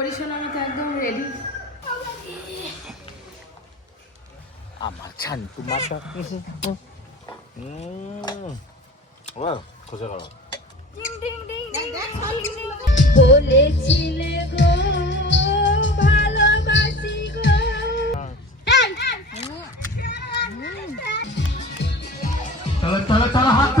পরিশোন আমি তো একদম রেডি আমার ছান্তু মাথা ও খোঁজা গেল বলেছিলে গো ভালোবাসি গো। না বাবা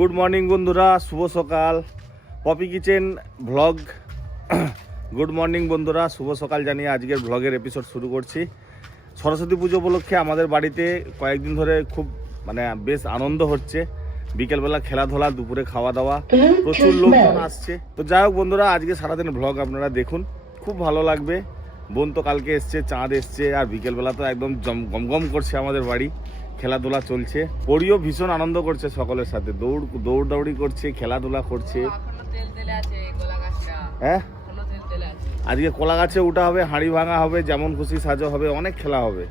গুড মর্নিং বন্ধুরা। শুভ সকাল। Poppy kitchen vlog good morning বন্ধুরা। শুভ সকাল জানিয়ে আজকের ভ্লগের এপিসোড শুরু করছি। সরস্বতী পুজো উপলক্ষে আমাদের বাড়িতে কয়েকদিন ধরে খুব মানে বেশ আনন্দ হচ্ছে। বিকেলবেলা খেলাধুলা, দুপুরে খাওয়া দাওয়া প্রচুর লোকজন আসছে। তো যাই হোক বন্ধুরা, আজকে সারাদিন ভ্লগ আপনারা দেখুন। খুব ভালো লাগবে। বোন তো কালকে এসছে, চাঁদ এসছে, আর বিকেলবেলা তো একদম জম- গমগম করছে আমাদের বাড়ি। খেলাধুলা চলছে। পরিও ভীষণ আনন্দ করছে সকলের সাথে। দৌড় দৌড়দৌড়ি করছে খেলাধুলা করছে। হ্যাঁ? এখনও তেল তেলে আছে। আজকে কলা গাছে উঠা হবে হাঁড়ি ভাঙা হবে যেমন খুশি সাজো হবে অনেক খেলা হবে।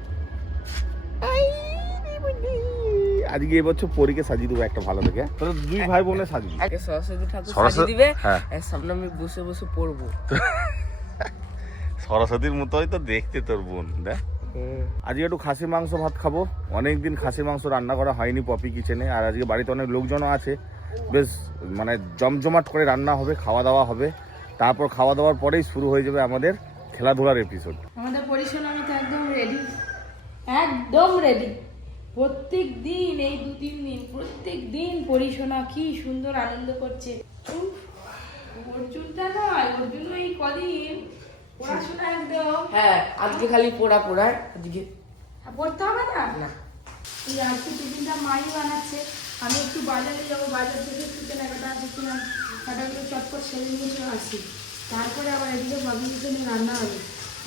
আজকে এবছর পরীকে সাজিয়ে দেবো একটা ভালো দেখে। তোরা দুই ভাই বোনে সরস্বতী ঠাকুর সাজিয়ে দিবে হ্যাঁ। সামনে আমি বসে বসে পড়ব। সরস্বতীর মতোই তো দেখতে তোর বোন দেখ। আজকে একটু খাসি মাংস ভাত খাব। অনেকদিন খাসি মাংস রান্না করা হয়নি পপি কিচেনে আর আজকে বাড়িতে অনেক লোকজনও আছে। বেশ মানে জমজমাট করে রান্না হবে খাওয়া দাওয়া হবে। তারপর খাওয়া দাওয়ার পরেই শুরু হয়ে যাবে আমাদের খেলাধুলার এপিসোড আমাদের তো একদম রেডি একদম রেডি প্রত্যেক দিন এই দু তিন দিন প্রত্যেক দিন পরিশোনা কি সুন্দর আনন্দ করছে। অর্জুনটা নয় অর্জুন এই কদিন পড়াশোনা একদম। হ্যাঁ আজকে খালি পোড়া পোড়া আজকে। পড়তে হবে না? এই আজকে টিফিনটা মাই বানাচ্ছে। আমি একটু বাজারে যাব বাজার থেকে একটু কেনাকাটা আছে কিনা কাটাগুলো চটপট সেরে নিয়ে চলে আসি। তারপরে আবার এদিকে কিচেনে রান্না হবে।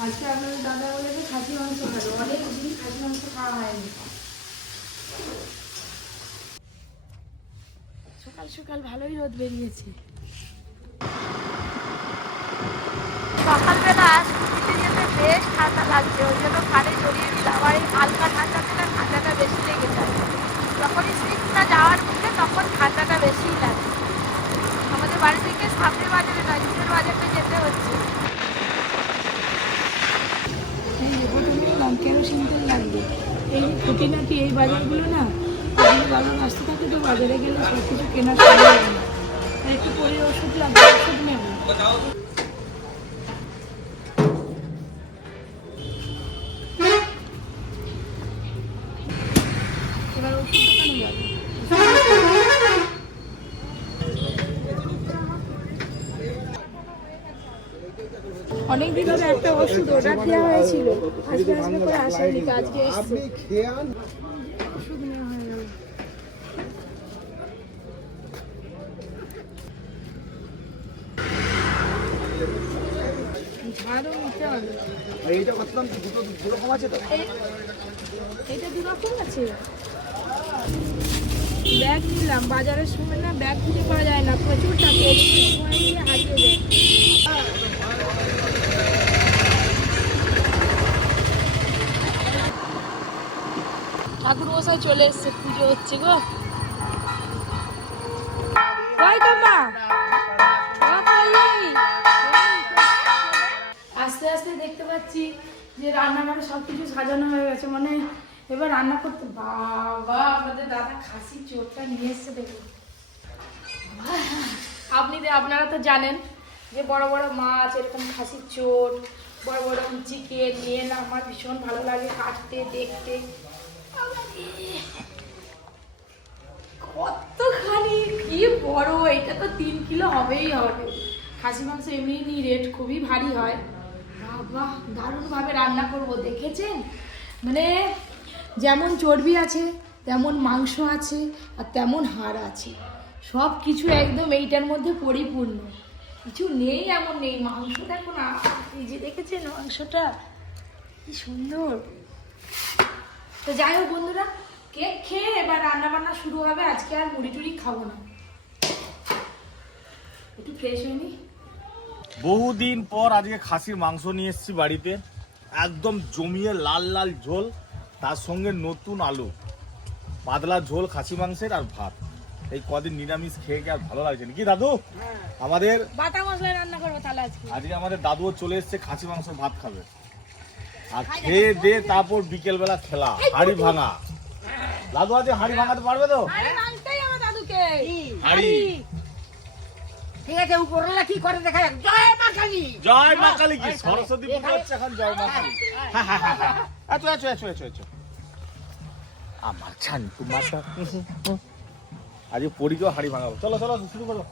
আজকে আপনাদের দাদা বলেছে খাসি মাংস খাবে। অনেক দিন খাসি মাংস খাওয়া হয়নি। সকাল সকাল ভালোই রোদ বেরিয়েছে সকালবেলা স্কুটিতে যেতে বেশ ঠান্ডা লাগছে ওই জন্য কানে জড়িয়ে দিলাম আর এই হালকা ঠান্ডাতে না, ঠান্ডাটা বেশি লেগে যায়। যখনই শীতটা যাওয়ার মুখে তখন ঠান্ডাটা বেশিই লাগে। আমাদের বাড়ি থেকে সামনের বাজারে নয় দূরের বাজারটা যেতে হচ্ছে। কেরোসিন তেল লাগবে। এই যে খুঁটিনাটি এই বাজারগুলো না বাজার আসতে বাজারে গেলে সব কিছু কেনা চলে যায় একটু পরে ওষুধ লাগবে, ওষুধ নেব। একটা ওষুধ অর্ডার দেওয়া হয়েছিল। আসবে আজকে এসছে। এইটা ব্যাগ নিলাম বাজারের সময় না, ব্যাগ খুঁজে পাওয়া যায় না। প্রচুর টাকা। হারিয়ে যায় ঠাকুর মশাই চলে এসছে, পুজো হচ্ছে গো? আস্তে আস্তে দেখতে পাচ্ছি যে রান্নাঘরে সব কিছু সাজানো হয়ে গেছে মানে এবার রান্না করতে বাবা, আপনাদের দাদা খাসি চোরটা নিয়ে এসছে দেখুন। আপনি আপনারা তো জানেন যে বড় বড় মাছ, এরকম খাসির চোট বড় বড় চিকেন নিয়ে এলাম আমার ভীষণ ভালো লাগে, কাটতে, দেখতে। কতখানি? কি বড়? এটা তো তিন কিলো হবেই হবে। খাসি মাংস এমনি রেট খুবই ভারী হয়। বাবা, দারুণভাবে রান্না করব, দেখেছেন? মানে যেমন চর্বি আছে, তেমন মাংস আছে, আর তেমন হাড় আছে। সব কিছু একদম এইটার মধ্যে পরিপূর্ণ। কিছু নেই এমন নেই। মাংস দেখো না এই যে দেখেছেন মাংসটা? কি সুন্দর। তো যাই হোক বন্ধুরা কেক খেয়ে এবার রান্না বান্না শুরু হবে। আজকে আর মুড়ি টুড়ি খাব না। একটু ফ্রেশ হয়নি বহুদিন পর আজকে খাসির মাংস নিয়ে এসেছি বাড়িতে। একদম জমিয়ে লাল লাল ঝোল তার সঙ্গে নতুন আলু। পাতলা ঝোল খাসি মাংসের আর ভাত। এই কদিন নিরামিষ খেয়ে কি আর ভালো লাগছে না? কি দাদু? আমাদের বাটা মশলা রান্না করব তাহলে আজকে। আজকে আমাদের দাদুও চলে এসেছে খাসি মাংস ভাত খাবে। আর খেয়ে দিয়ে তারপর বিকেল বেলা খেলা হাড়ি ভাঙা। দাদু আজকে হাড়ি ভাঙাতে পারবে তো? হাড়ি ঠিক আছে উপরওয়ালা কি করে দেখা যাক জয় মা কালী। জয় মা কালী কি? সরস্বতী পুজো হচ্ছে এখন জয় মা কালী। এতো এতো এতো এতো আমার ছান্তু মাথা আজকে পরীকেও হাড়ি ভাঙাবো। চলো চলো শুরু করো।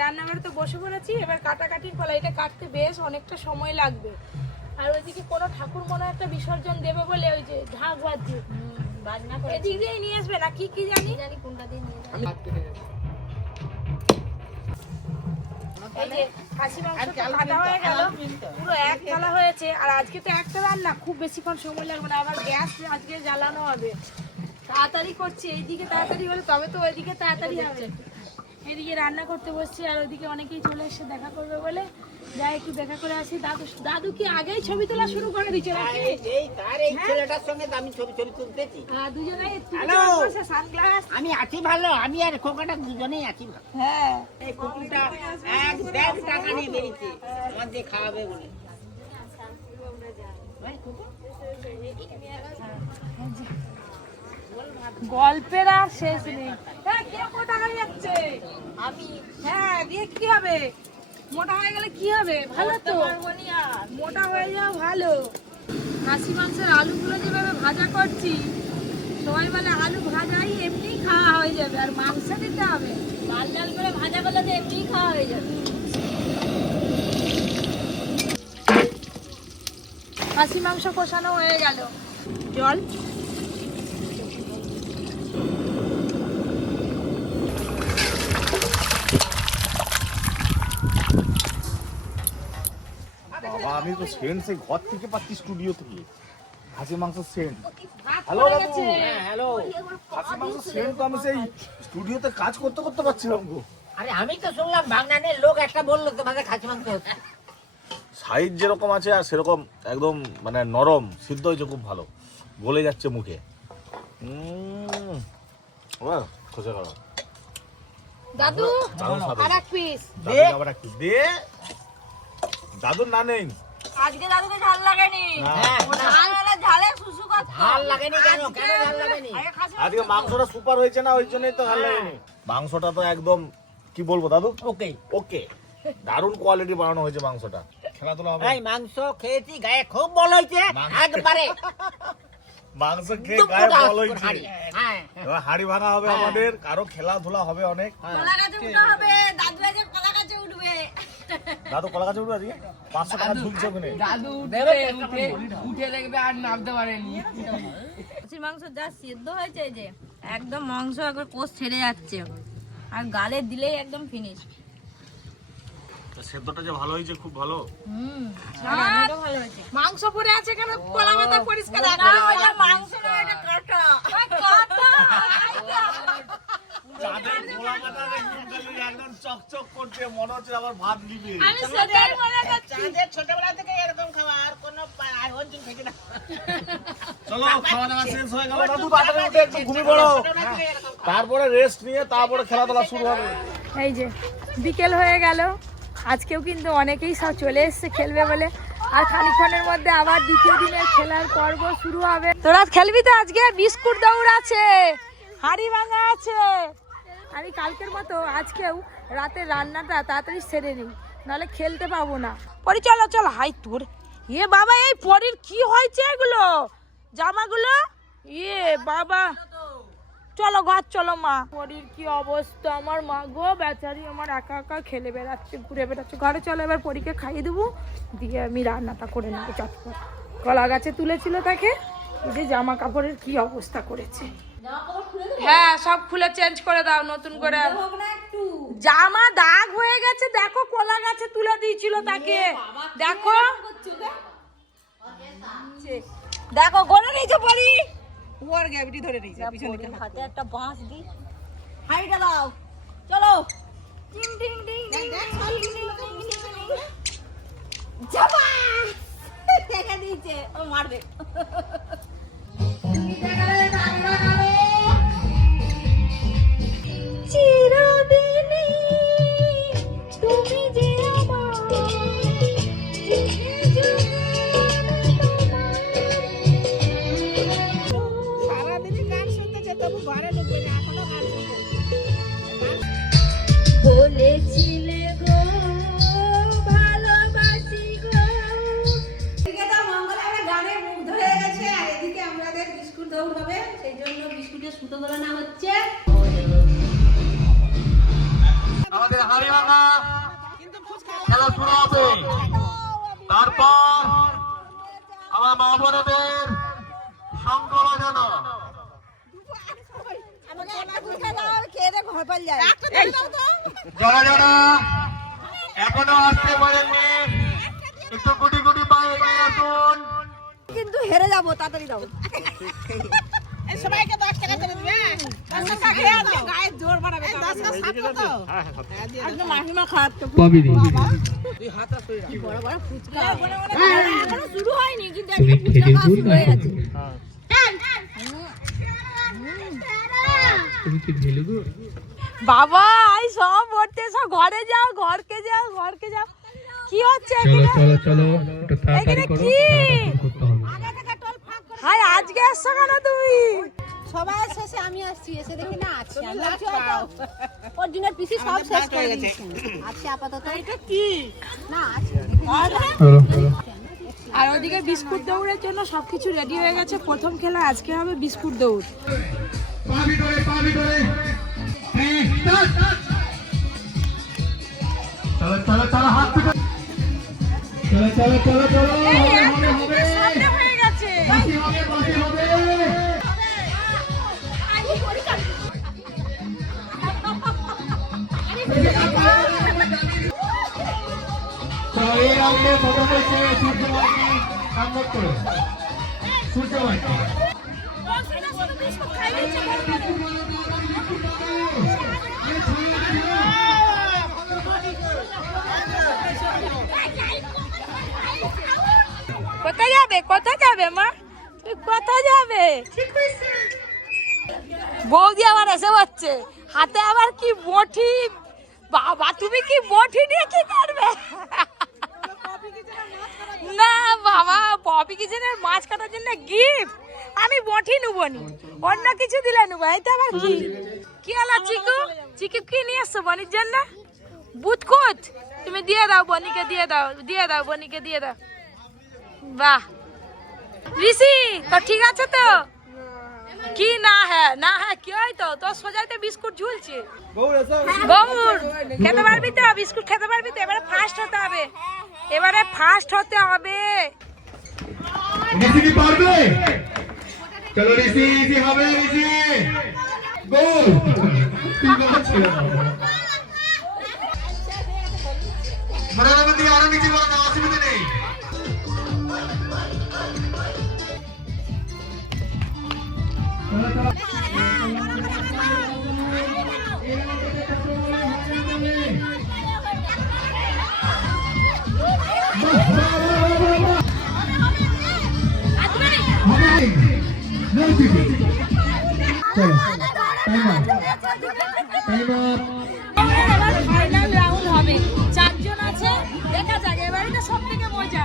রান্নাঘরে তো বসে পড়েছি এবার কাটাকাটির পালা। এটা কাটতে বেশ অনেকটা সময় লাগবে। আর ওইদিকে কোনো ঠাকুর মনে হয় একটা বিসর্জন দেবে বলে ওই যে ঢাক বাজছে। বাজনা এদিক দিয়ে নিয়ে আসবে না কি কি জানি? জানি কোনটা দিয়ে নিয়ে এই যে খাসি মাংস কাটা হয়ে গেল পুরো এক থালা হয়েছে আর আজকে তো একটা রান্না খুব বেশিক্ষণ সময় লাগবে না আবার গ্যাস আজকে জ্বালানো হবে। তাড়াতাড়ি করছি এইদিকে তাড়াতাড়ি হলে তবে তো ওইদিকে তাড়াতাড়ি হবে। এদিকে রান্না করতে বসছি আর ওইদিকে অনেকেই চলে এসে দেখা করবে বলে যাই একটু দেখা করে আসি। দাদু দাদু কি আগেই ছবি তোলা শুরু করে দিচ্ছে নাকি? এই তার এই ছেলেটার সঙ্গে আমি ছবি ছবি তুলতেছি। আর দুজনেই Hello. সানগ্লাস। আমি আছি ভালো আমি আর খোকাটা দুজনেই আছি ভালো। হ্যাঁ। এই এক ব্যাগ টাকা নিয়ে বেরিয়েছে। আমার দিয়ে খাওয়াবে বলে। গল্পের আর শেষ নেই। হ্যাঁ কে হয়ে যাচ্ছে? আমি হ্যাঁ দিয়ে কি হবে? মোটা হয়ে গেলে কি হবে? ভালো তো। মোটা হয়ে যাওয়া ভালো। খাসি মাংসের আলুগুলো যেভাবে ভাজা করছি, সবাই বলে আলু ভাজাই এমনি খাওয়া হয়ে যাবে, আর মাংস দিতে হবে। লাল লাল করে ভাজা করলে তো এমনি খাওয়া হয়ে যাবে। খাসি মাংস কষানো হয়ে গেল। জল? আমি তো সেন্ট সেই ঘর থেকে পাচ্ছি স্টুডিও থেকে। খাসি মাংস সেন্ট। হ্যালো বাবু। হ্যাঁ হ্যালো। খাসি মাংস সেন্ট তো আমি সেই স্টুডিওতে কাজ করতে করতে পাচ্ছিলাম গো। আরে আমি তো শুনলাম বাগনানের লোক একটা বলল তোমাদের খাসি মাংস সাইজ যেরকম আছে আর সেরকম একদম মানে নরম সিদ্ধ হয়েছে খুব ভালো। গলে যাচ্ছে মুখে। উম, বাহ, খসে দাদু। এক পিস দে। দাদুর না নেই। আজকে দাদুকে ঝাল লাগেনি। হ্যাঁ ঝাল হলে ঝালে সুসু ঝাল লাগেনি কেন? কেন ঝাল লাগেনি? আজকে মাংসটা সুপার হয়েছে না ওই জন্যই তো ভালো লাগেনি। মাংসটা তো একদম কি বলব দাদু? ওকে। ওকে। দারুণ কোয়ালিটি বানানো হয়েছে মাংসটা। খেলাধুলা হবে। এই মাংস খেয়েছি গায়ে খুব বল হয়েছে। একবারে। মাংস খেয়ে গায়ে বল হয়েছে। হাঁড়ি। হ্যাঁ। হাড়ি ভাঙা হবে আমাদের কারও খেলাধুলা হবে অনেক। হবে দাদু আজ কলা গাছে উঠবে দাদু কলা গাছে উঠবে আজকে? পাঁচশো টাকা ঝুলছে ওখানে। খাসির মাংস যা সিদ্ধ হয়েছে যে একদম মাংস একবার কোষ ছেড়ে যাচ্ছে। আর গালে দিলেই একদম ফিনিশ সেদ্ধটা যে ভালো হয়েছে খুব ভালো? হুম ভালো হয়েছে। মাংস পড়ে আছে কেন? কলা পাতা পরিষ্কার মাংস না এটা কাটা। চাঁদের গোলা কাটা একদম চকচক করছে মনে হচ্ছে আবার ভাত দিবে আমি সেটাই মনে করছি আমাদের ছোটবেলা থেকে এরকম খাওয়া আর কোনো আর অর্জুন খেতে না। চলো খাওয়া দাওয়া শেষ হয়ে গেল। দাদু তাড়াতাড়ি উঠে একটু ঘুমিয়ে পড়ো। ছোটবেলা থেকে এরকম তারপরে রেস্ট নিয়ে তারপরে খেলাধুলা শুরু হবে। এই যে বিকেল হয়ে গেল। আজকেও কিন্তু অনেকেই সব চলে এসছে খেলবে বলে। আর খানিক্ষণের মধ্যে আবার দ্বিতীয় দিনের খেলার পর্ব শুরু হবে। তোরা খেলবি তো আজকে? বিস্কুট দৌড় আছে। হাড়ি ভাঙা আছে। আমি কালকের মতো আজকেও রাতে রান্নাটা তাড়াতাড়ি সেরে নিই নাহলে খেলতে পাবো না। পরি চলো চল হাই তোর। এ বাবা এই পরির কি হয়েছে এগুলো? জামাগুলো? ইয়ে বাবা। চলো ঘর চলো মা। শরীর কি অবস্থা? আমার মা গো বেচারি আমার একা একা খেলে বেড়াচ্ছে ঘুরে বেড়াচ্ছে। ঘরে চলো এবার পরীকে খাইয়ে দেবো। দিয়ে আমি রান্নাটা করে নেব চটপট। কলা গাছে তুলেছিল তাকে এই যে জামা কাপড়ের কি অবস্থা করেছে। হ্যাঁ সব খুলে চেঞ্জ করে দাও নতুন করে। জামা দাগ হয়ে গেছে দেখো কলা গাছে তুলে দিয়েছিল তাকে। দেখো। দেখো গলে নিয়েছে পরি ওর গ্যাভিটি ধরে নিয়েছে পিছনে হাতে একটা বাঁশ দি হাইটা দাও। চলো। টিং টিং টিং টিং জামা! দেখা দিয়েছে ও মারবে। তুমি চিরদিনই আসতে পারেননি। একটু গুটি গুটি পায়ে এগিয়ে আসুন। কিন্তু হেরে যাব তাড়াতাড়ি দাও এই সবাইকে দশ টাকা করে দিবে হ্যাঁ? গায়ে জোর বাড়াবে দশ টাকা সাত কত? আজকে মাহিমা খাওয়ার তো। এখনও শুরু হয়নি কিন্তু একটা ফুচকা খাওয়া হয়ে গেছে। বাবা আই সব পড়তে সব ঘরে যাও ঘরকে যাও ঘরকে যাও। কি হচ্ছে এখানে? চলো চলো একটু তাড়াতাড়ি করো কি? করতে হবে। হাই আজকে এসছো কেন তুমি? সবার শেষে আমি আসছি এসে দেখি না আছে হয়তো। অর্জুনের পিসি সব শেষ করে দিয়েছে। আছে আপাতত এটা কি? না আছে। চলো চলো। আর ওদিকে বিস্কুট দৌড়ের জন্য সবকিছু রেডি হয়ে গেছে। প্রথম খেলা আজকে হবে বিস্কুট দৌড়। পা ভিতরে পা ভিতরে. চলো চলো চলো হাত পিঠে চলো কোথায় যাবে মা? তুই কোথায় যাবে? বৌদি আবার এসে হচ্ছে হাতে আবার কি বটি বাবা তুমি কি বটি নিয়ে কি করবে? না বাবা পপি কিচেনের মাছ কাটার জন্য গিফট আমি বটি নেব নি। অন্য কিছু দিলে নেব। এই তো আবার কি? কি হলো চিকু? চিকু কি নিয়ে এসছো বনির জন্য? বুতকুত তুমি দিয়ে দাও বনিকে দিয়ে দাও দিয়ে দাও বনিকে দিয়ে দাও। বাহ। ঋষি তো ঠিক আছে তো? কি না হ্যাঁ না হ্যাঁ কি হয় তো? তোর সোজাইতে বিস্কুট ঝুলছে। বৌর খেতে পারবি তো? বিস্কুট খেতে পারবি তো? এবারে ফার্স্ট হতে হবে। এবারে ফার্স্ট হতে হবে। ঋষি কি পারবে? চলো ঋষি ঋষি হবে ঋষি। গোল মনে আরও নিচে বলো অসুবিধা নেই। ফাইনাল রাউন্ড হবে চারজন আছে দেখা যাক এবারে সব থেকে মজা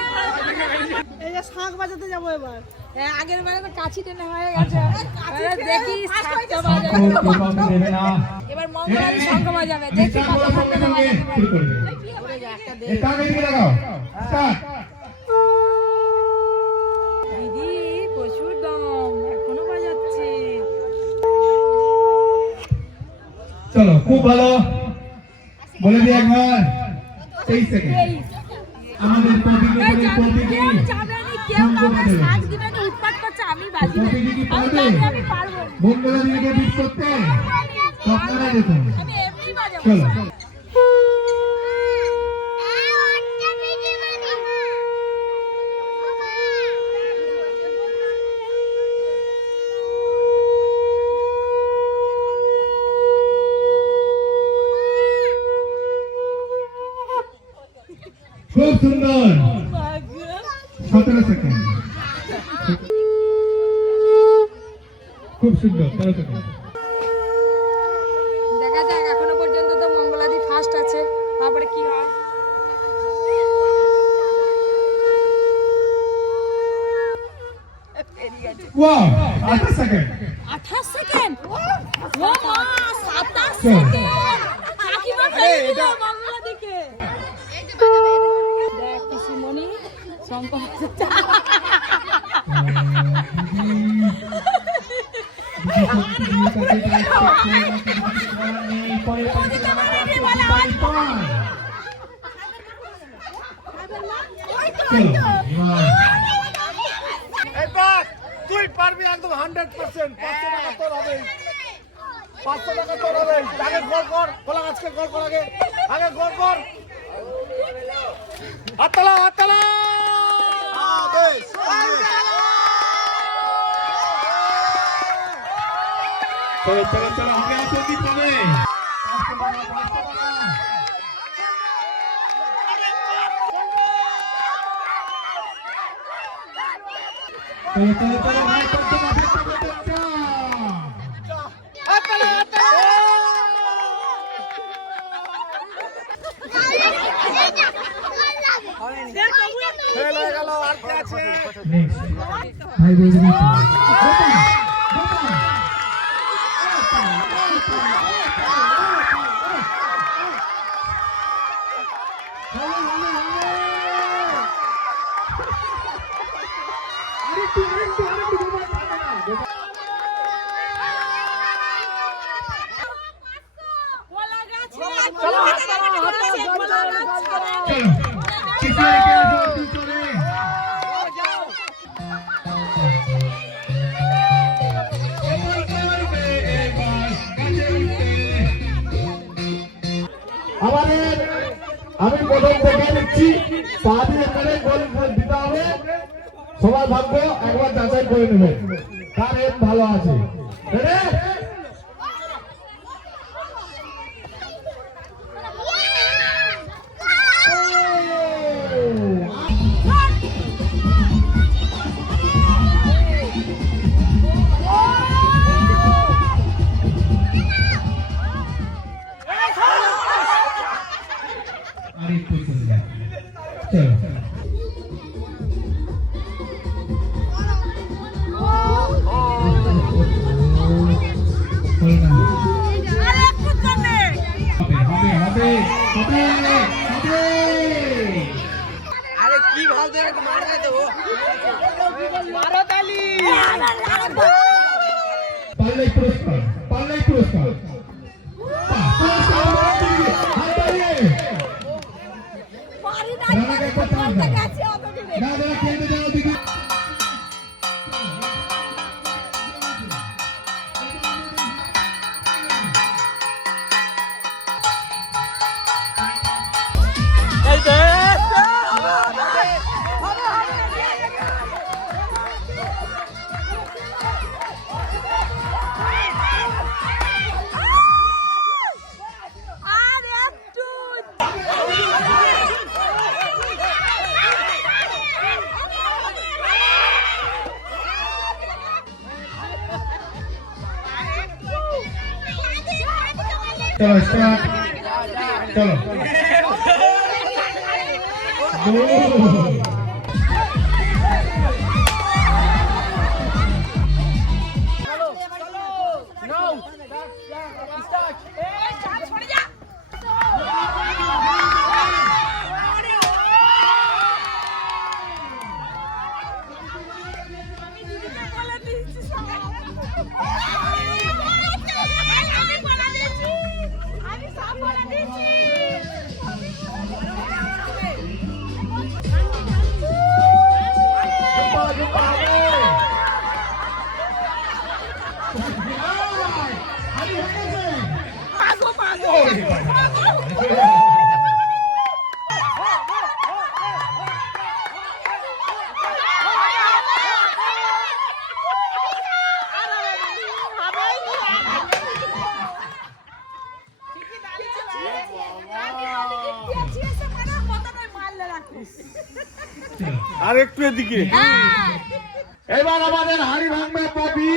এই শাঁখ বাজাতে যাব এবার। হ্যাঁ, আগের বারে তো কাছি টেনে হয়ে গেছে। এবার দেখি এবার মঙ্গলারি শঙ্খ বাজাবে। দেখি কত সঙ্গে সঙ্গে শুরু করবে। এটা এদিকে? লাগাও। স্টার্ট দিদি প্রচুর দম। এখনও বাজাচ্ছে। চলো খুব ভালো। বলে দিই একবার। তেইশ সেকেন্ড। আমাদের প্রতিটি কেউ কাউকে সাজ দিবে না, উৎপাত করছে, আমি বাজি আমি পারবে। মঙ্গলা দিদিকে বিট করতে। চলো খুব সুন্দর সতেরো সেকেন্ড। খুব সুন্দর তেরো সেকেন্ড দেখা যাক এখনও পর্যন্ত তো মঙ্গলাদি ফার্স্ট আছে তারপরে কি হয় ওয়াও আঠাশ সেকেন্ড আঠাশ সেকেন্ড ও মা সাতাশ চলো। সেকেন্ড কাকিমা ফেলে দিল মঙ্গলাদিকে দেখ পিসিমণি শঙ্কর এবার তুই পারবি একদম হান্ড্রেড পার্সেন্ট পাঁচশো টাকা তোর হবে পাঁচশো টাকা তোর হবে আগে গড় কর খোলা আজকে গড় কর আগে আগে গড় কর হাততালা হাততালা চলো চলো চলো আগে আসো কি পাবে চলো চলো চলো ভাই করতে হাততালা ফেল হয়ে গেল আর কে আছে? ভাই বলবি চলো কিছু রেখে আসো পিছনে আমাদের, আমি প্রথম থেকে নিচ্ছি পা দিয়ে করে গোল দিতে হবে। সবার ভাগ্য একবার যাচাই করে নেবেন কার এম ভালো আছে? আরেকটু চলে চলো। আরে কি ভাব দেবে মারবে তো Chalo, stop. Yeah. আর একটু এদিকে। এবার আমাদের হাড়ি ভাঙবে পপি।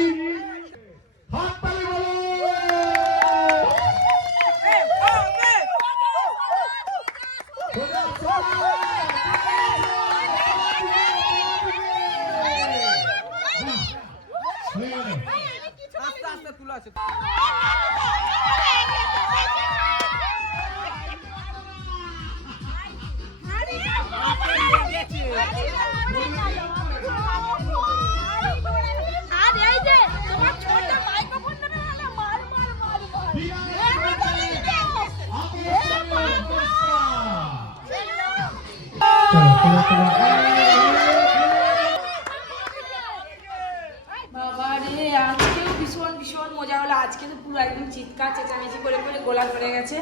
ভীষণ ভীষণ মজা হলো। আজকে তো পুরো একদম চিৎকার, চেঁচামেচি করে করে গোলা ধরে গেছে।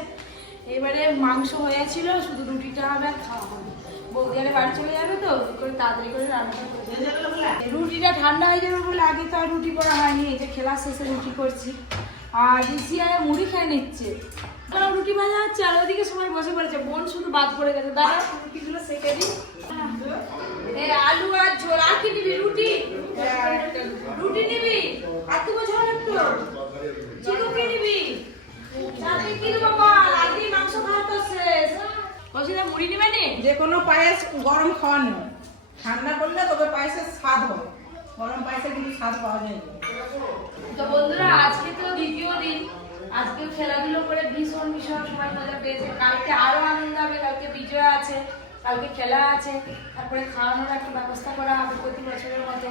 এবারে মাংস হয়েছিল শুধু রুটিটা হবে আর খাওয়া হবে। বৌদি বাড়ি চলে যাবে তো করে তাড়াতাড়ি করে রান্নাটা করে রুটিটা ঠান্ডা হয়ে যাবে বলে আগে তো আর রুটি করা হয়নি, এই যে খেলা শেষে রুটি করছি। আর ঋষি আর মুড়ি খেয়ে নিচ্ছে। রুটি ভাজা হচ্ছে, আর ওদিকে সবাই বসে পড়েছে। বোন শুধু বাদ পড়ে গেছে। দাদা রুটিগুলো সেকে দিই। আলু আর ঝোল। আর কি নিবি? রুটি? রুটি নিবি? আর তুমি ঝোল একটু চিকু কি নিবি? সাথে কি বল? মাংস তো শেষ বলছি না মুড়ি নিবে নি? যে কোনো পায়েস গরম খাওয়ানো ঠান্ডা করলে তবে পায়েসের স্বাদ হয় গরম পায়েসে কিন্তু স্বাদ পাওয়া যায় তো বন্ধুরা আজকে তো দ্বিতীয় দিন। আজকে খেলাধুলো করে ভীষণ ভীষণ সময় মজা পেয়েছে। কালকে আরও আনন্দ হবে কালকে বিজয় আছে। কালকে খেলা আছে, তারপরে খাওয়ানোর একটা ব্যবস্থা করা হবে প্রতি বছরের মতো।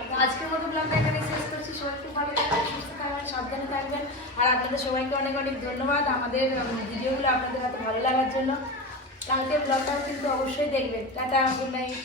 আজকে আজকের মতো ব্লগটা এখানে শেষ করছি। সবাই খুব ভালো থাকবেন, সুস্থ থাকবেন, সাবধানে থাকবেন। আর আপনাদের সবাইকে অনেক অনেক ধন্যবাদ আমাদের ভিডিওগুলো আপনাদের এত ভালো লাগার জন্য। কালকে ব্লগটাও কিন্তু অবশ্যই দেখবেন। Tata good night